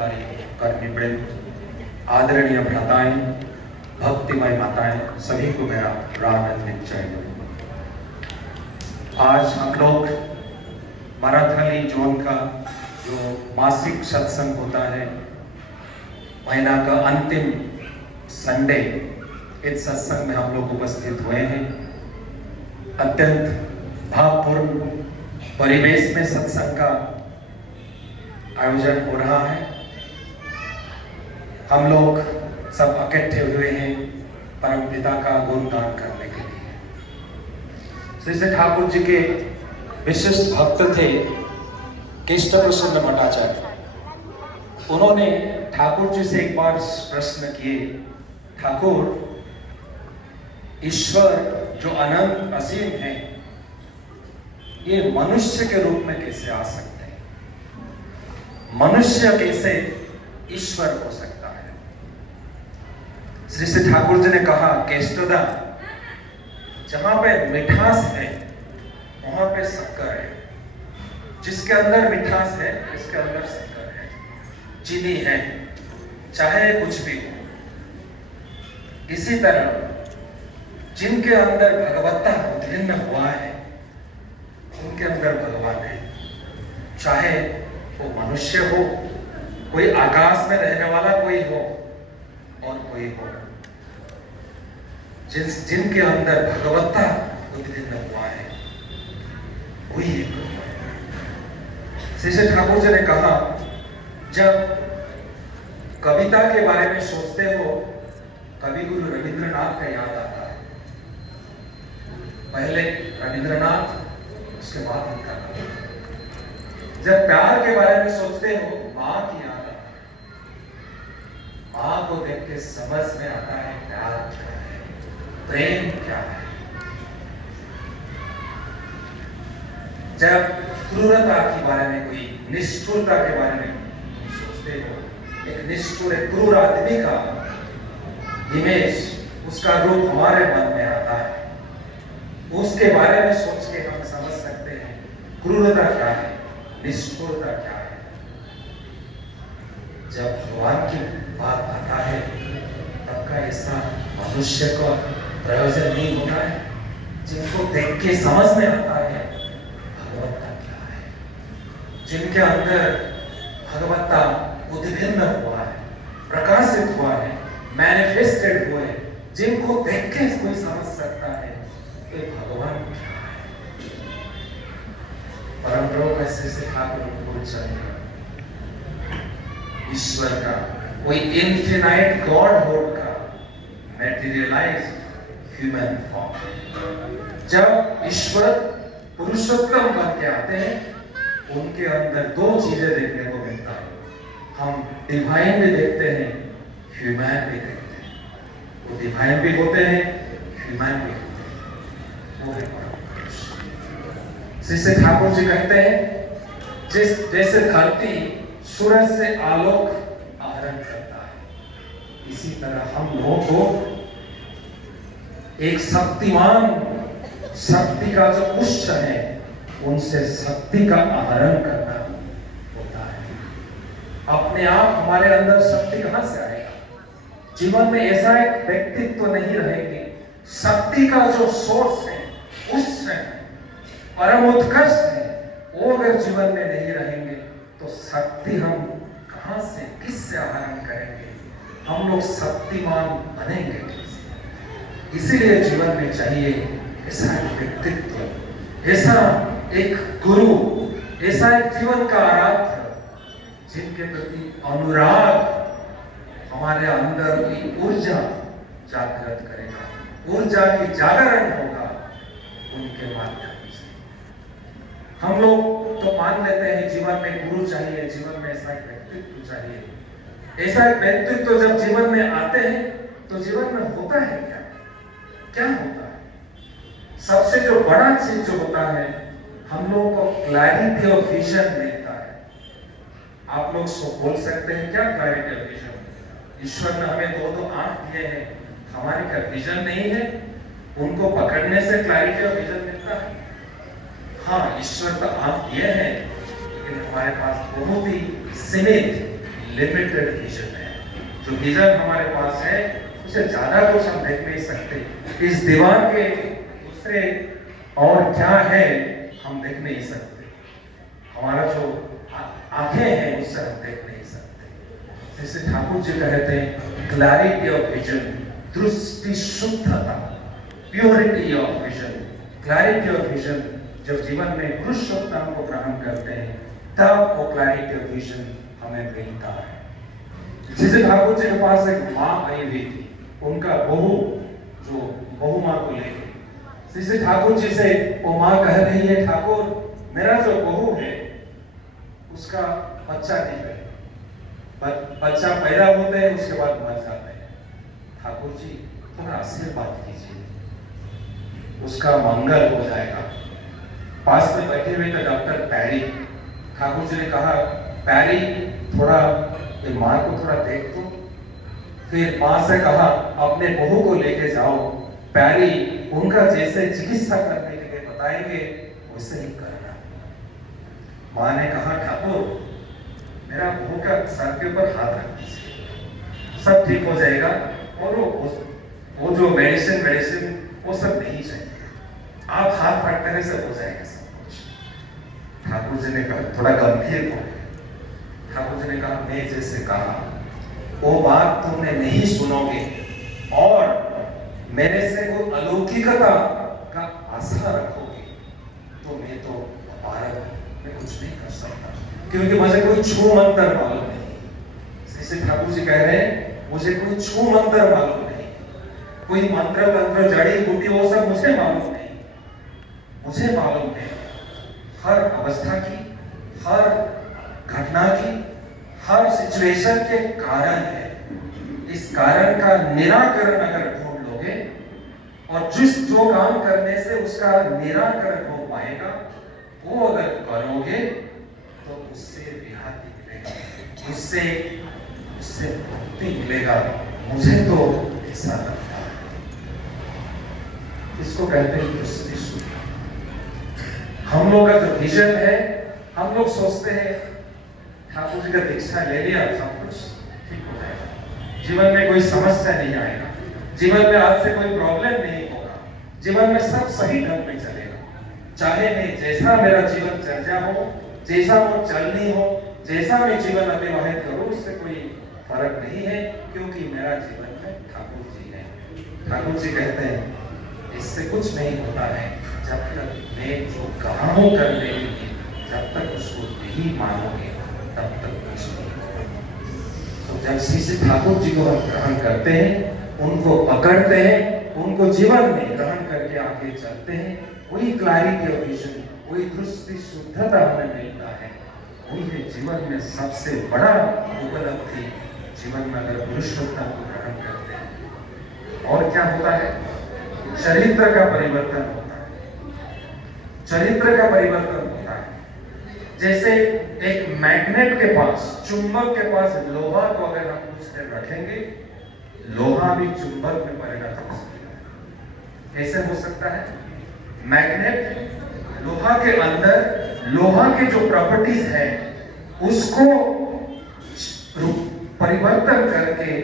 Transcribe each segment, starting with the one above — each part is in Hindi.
कर्मवृंद, आदरणीय भ्राताएं, भक्तिमय माताएं, सभी को मेरा रामनंदित जय। आज हम लोग मराठाली जोन का जो मासिक सत्संग होता है, महीना का अंतिम संडे, इस सत्संग में हम लोग उपस्थित हुए हैं। अत्यंत भावपूर्ण परिवेश में सत्संग का आयोजन हो रहा है। हम लोग सब इकट्ठे हुए हैं परम पिता का गुणगान करने के लिए। श्री श्री ठाकुर जी के विशिष्ट भक्त थे केशव प्रसन्न भट्टाचार्य। उन्होंने ठाकुर जी से एक बार प्रश्न किए, ठाकुर, ईश्वर जो अनंत असीम है, ये मनुष्य के रूप में कैसे आ सकते हैं? मनुष्य कैसे ईश्वर हो सकता है? श्री श्री ठाकुर जी ने कहा, केष्टदा, जहां पे मिठास है वहां पे शक्कर है। जिसके अंदर मिठास है उसके अंदर शक्कर है, चीनी है, चाहे कुछ भी हो। इसी तरह जिनके अंदर भगवत्ता उत्पन्न हुआ है उनके अंदर भगवान है। चाहे वो मनुष्य हो, कोई आकाश में रहने वाला कोई हो और कोई हो, जिनके अंदर भगवत्ता उत्पन्न हुआ है वही है। श्री श्री ठाकुर जी ने कहा, जब कविता के बारे में सोचते हो, कवि गुरु रविंद्रनाथ का याद आता है। पहले रविंद्रनाथ, उसके बाद उनका कवि। जब प्यार के बारे में सोचते हो, माँ की याद आता है। माँ को देख के समझ में आता है प्यार क्या है, प्रेम क्या है। जब क्रूरता के बारे में, कोई निष्ठुरता के बारे में सोचते हो, एक निष्ठुर, एक क्रूर आदमी का इमेज, उसका रूप हमारे मन में आता है। उसके बारे में सोच के हम समझ सकते हैं क्रूरता क्या है, निष्ठुरता क्या है। जब भगवान की बात आता है तब का ऐसा मनुष्य को प्रयोजन नहीं होता है। जिनको देख के समझ में आता है भगवत्ता क्या है, जिनके अंदर भगवत्ता उद्भिन्न हुआ है, प्रकाशित हुआ है, मैनिफेस्टेड हुए, जिनको देख के कोई समझ सकता है कि भगवान क्या है। परम प्रभु का श्री श्री ठाकुर ईश्वर का, कोई इनफिनाइट गॉडहुड का मैटेरियलाइज ह्यूमन फॉर्म। जब ईश्वर पुरुषोत्तम बन के आते हैं, उनके अंदर दो चीजें देखने को मिलता है। हम डिवाइन भी देखते हैं, ह्यूमन भी देखते हैं। वो डिवाइन भी होते हैं, ह्यूमन भी होते हैं। वो है परम पुरुष। श्री श्री ठाकुर जी कहते हैं, जैसे धरती सूरज से आलोक आहरण करता है, इसी तरह हम लोगों को एक शक्तिमान शक्ति का जो उच्च है, उनसे शक्ति का आहरण करना होता है। अपने आप हमारे अंदर शक्ति कहां से आएगा? जीवन में ऐसा एक व्यक्तित्व तो नहीं रहेंगे। शक्ति का जो सोर्स है, उच्च है, परम उत्कृष्ट है, वो अगर जीवन में नहीं रहेंगे तो शक्ति हम कहां से, किससे आहरण करेंगे? हम लोग शक्तिमान बनेंगे कैसे? इसीलिए जीवन में चाहिए ऐसा एक व्यक्तित्व, ऐसा एक गुरु, ऐसा एक जीवन का आराध्य, जिनके प्रति अनुराग हमारे अंदर की ऊर्जा जागृत करेगा, ऊर्जा की जागरण होगा उनके माध्यम से। हम लोग तो मान लेते हैं जीवन में गुरु चाहिए, जीवन में ऐसा एक व्यक्तित्व चाहिए। ऐसा एक व्यक्तित्व जब जीवन में आते हैं तो जीवन में होता है क्या? क्या होता है? सबसे जो बड़ा चीज जो होता है, हम लोगों को क्लैरिटी ऑफ विजन मिलता है। आप लोग सो बोल सकते हैं क्या क्लैरिटी ऑफ विजन? ईश्वर ने हमें दो दो आंख दिए हैं, हमारे क्या विजन नहीं है? उनको पकड़ने से क्लैरिटी ऑफ विजन मिलता है? हाँ, ईश्वर तो आंख दिए हैं, लेकिन हमारे पास बहुत ही सीमित लिमिटेड विजन है। जो विजन हमारे पास है उसे ज्यादा कुछ हम देख नहीं सकते। इस दीवार के दूसरे और क्या है हम देख नहीं सकते। हमारा जो आंखें हैं उससे हम देख नहीं सकते। जैसे ठाकुर जी कहते हैं क्लैरिटी ऑफ विजन, दृष्टि शुद्धता, purity of vision, clarity of vision. जब जीवन में पुरुषोत्तम को ग्रहण करते हैं तब वो क्लैरिटी ऑफ विजन हमें मिलता है। जैसे ठाकुर जी के पास एक माँ आई हुई थी, उनका बहू माँ को लेके जैसे ठाकुर जी से वो माँ कह रही है, ठाकुर मेरा जो बहू है उसका बच्चा नहीं है, बच्चा पैदा होते हैं उसके बाद मर जाते हैं। ठाकुर जी थोड़ा आशीर्वाद कीजिए, उसका मंगल हो जाएगा। पास में बैठे हुए थे डॉक्टर पैरी। ठाकुर जी ने कहा, पैरी थोड़ा ये माँ को थोड़ा देख दो। फिर माँ से कहा अपने बहू को लेके जाओ, पैरी उनका जैसे चिकित्सा करने के लिए बताएंगे वैसे ही करना। माँ ने कहा, ठाकुर मेरा बहू का सर के ऊपर हाथ रख दीजिए, सब ठीक हो जाएगा। और वो जो मेडिसिन वो सब नहीं चाहिए, आप हाथ रखने से हो जाएगा सब कुछ। ठाकुर जी ने कहा, थोड़ा गंभीर हो गए। ठाकुर जी ने कहा, मैं जैसे कहा वो बात तुमने नहीं सुनोगे और मेरे से वो अलौकिकता का आशा रखोगे तो मैं तो भारत में कुछ नहीं कर सकता, क्योंकि मुझे कोई छू मंत्र मालूम नहीं। जैसे ठाकुर जी कह रहे हैं, मुझे कोई छू मंत्र मालूम नहीं, कोई मंत्र तंत्र जड़ी बूटी वो सब मुझे मालूम नहीं। मुझे मालूम है हर अवस्था की, हर घटना की, हर सिचुएशन के कारण है। इस कारण का निराकरण अगर ढूंढ लोगे और जो काम करने से उसका निराकरण हो पाएगा वो अगर करोगे तो उससे रिहाई मिलेगा, उससे मुक्ति मिलेगा। मुझे तो ऐसा लगता है। इसको कहते हैं दृष्टि शुद्धि। हम लोग का जो विजन है, हम लोग सोचते हैं ठाकुर जी का दीक्षा ले लिया सब कुछ ठीक हो जाएगा, जीवन में कोई समस्या नहीं आएगा, जीवन में आज से कोई प्रॉब्लम नहीं होगा, जीवन में सब सही ढंग में चलेगा। चाहे मैं जैसा मेरा जीवन चर्चा हो, जैसा वो चलनी हो, जैसा मैं जीवन अतिवाहित करूं उससे कोई फर्क नहीं है, क्योंकि मेरा जीवन में ठाकुर जी है। ठाकुर जी कहते हैं इससे कुछ नहीं होता है जब तक मैं जो कहा हूं करने के लिए, जब तक उसको नहीं मानोगे तब तक कुछ नहीं होगा। तो जब श्री ठाकुर जी को हम ग्रहण करते हैं, उनको पकड़ते हैं, उनको जीवन में ग्रहण करके आगे चलते हैं, वही क्लैरिटी ऑफ विजन, वही दृष्टि शुद्धता हमें मिलता है। वही है जीवन में सबसे बड़ा उपलब्धि। जीवन में अगर पुरुषोत्तम को ग्रहण करते हैं और क्या होता है, चरित्र का परिवर्तन होता है। चरित्र का परिवर्तन होता है। जैसे एक मैग्नेट के पास, चुंबक के पास लोहा को अगर हम कुछ देर रखेंगे, लोहा भी चुंबक में परिणत हो सकता है। कैसे हो सकता है? मैग्नेट लोहा के अंदर लोहा के जो प्रॉपर्टीज है उसको परिवर्तन करके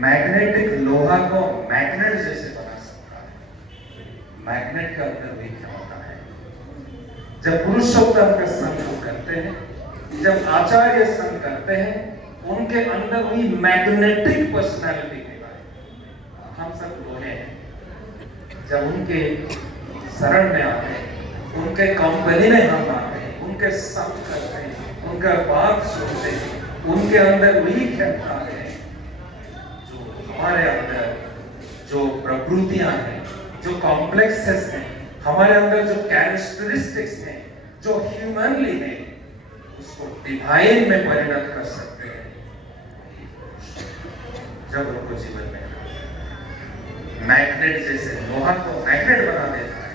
मैग्नेटिक लोहा को मैग्नेट जैसे बना सकता है। मैग्नेट का अंदर भी क्या होता है, जब पुरुषोत्तम का संग करते हैं, जब आचार्य संग करते हैं, उनके अंदर वही मैग्नेटिक पर्सनालिटी होता है। हम सब लोहे हैं, जब उनके शरण में आते हैं, उनके कंपनी में हम आते हैं, उनके संग करते हैं, उनका बात सुनते हैं, उनके अंदर वही क्षमता है जो हमारे अंदर जो प्रकृतियां हैं, जो कॉम्प्लेक्सेस हैं, हमारे अंदर जो कैरेक्टरिस्टिक्स हैं, जो ह्यूमनली है, उसको डिवाइन में परिणत कर सकते हैं जब उनको जीवन में मैग्नेट जैसे लोहा को मैग्नेट बना देता है।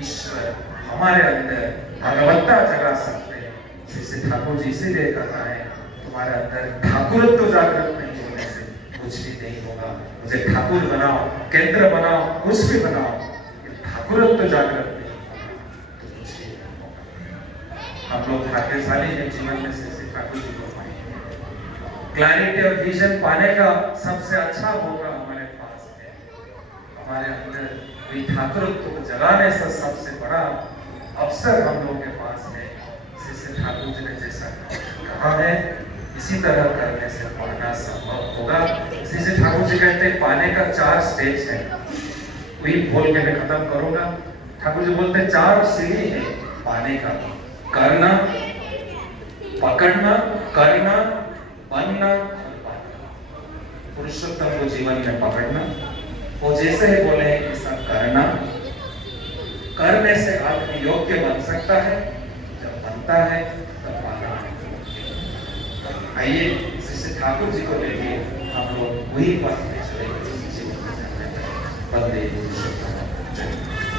ईश्वर हमारे अंदर भगवत्ता जगा सकते हैं। जैसे ठाकुर जी इसीलिए कहता है, तुम्हारे अंदर ठाकुरत्व तो जागृत नहीं होने से कुछ भी नहीं होगा। मुझे ठाकुर बनाओ, केंद्र बनाओ, कुछ भी बनाओ, ठाकुरत्व तो जागृत नहीं तो कुछ भी नहीं होगा। हम लोग भाग्यशाली हैं जीवन में से ठाकुर जी को पाए। क्लैरिटी और विजन पाने का सबसे अच्छा मौका हमारे पास है। हमारे अंदर वही ठाकुरत्व को जगाने से सबसे बड़ा अवसर हम लोगों के पास है। श्री ठाकुर जी ने जैसा कहा है इसी तरह करने से पाना संभव होगा। श्री ठाकुर जी कहते हैं पाने का 4 स्टेप्स है। वही बोल के मैं खत्म करूंगा। ठाकुर जी बोलते हैं 4 सीढ़ी है पाने का। करना, पकड़ना, करना, बनना और पाना। पुरुषोत्तम को जीवन में पकड़ना, वो जैसे ही बोले हैं ऐसा करना। करने से आदमी योग्य बन सकता है, जब बनता है तब पाना। आइए श्री ठाकुर जी को लेके हम लोग वही पथ में चलेंगे। वंदे पुरुषोत्तम।